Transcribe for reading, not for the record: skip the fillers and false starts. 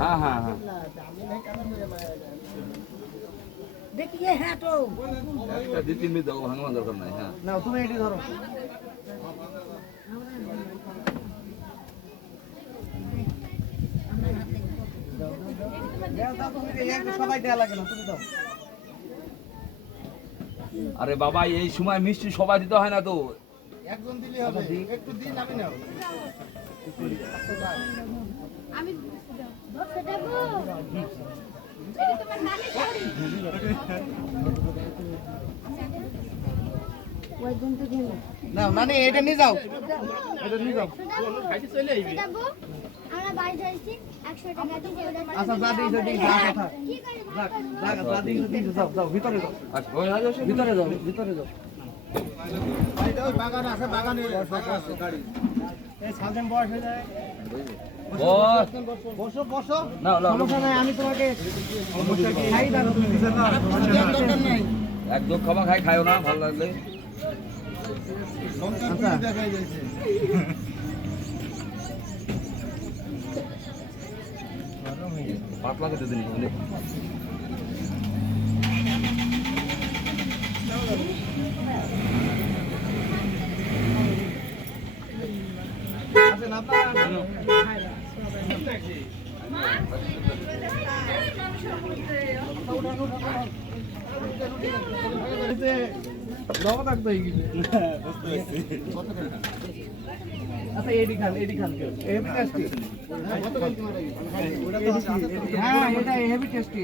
হ্যাঁ হ্যাঁ হ্যাঁ দেখিয়ে হাঁটো একটা দুই তিন মিনিট ভাঙানোর দরকার নাই। হ্যাঁ নাও তুমি এটি ধরো। সবাই দেয়া লাগে না, তুমি দাও। আরে বাবা এই সময় মিষ্টি সবাই দিতে হয় না তো। একজন দিলে হবে, একটু দিন আমি নাও। আমি ধরতে দেবো এটা তোমার নানি শাড়ি ওই দিন তো গেল নাও নানি এটা নিয়ে যাও, এটা নিয়ে যাও। দেবো আমরা বাইরে যাইছি 100 টাকা দিয়ে আচ্ছা যা দিই দিই যা কথা কি করে যা দিই দিই যাও যাও ভিতরে যাও, আচ্ছা ওই আজ আসো। ভিতরে যাও, ভিতরে যাও। এইটা ওই বাগান আছে, বাগানে আছে গাড়ি। এই সালদেম বয়স হয়ে যায়। বস বসো বসো, নাও নাও সমস্যা নাই, আমি তোমাকে খাই দাও, তুমি দিছ না দরকার নাই। এক দো খাওয়া খাই খায়ও না ভালো লাগলে। আচ্ছা দেখাই যাচ্ছে। পাতলা খেতে দিন আচ্ছা না আপনারা নগদ হয়ে গেছে। আচ্ছা এডি খান হেভি টেস্টি। হ্যাঁ এটা হেভি টেস্টি।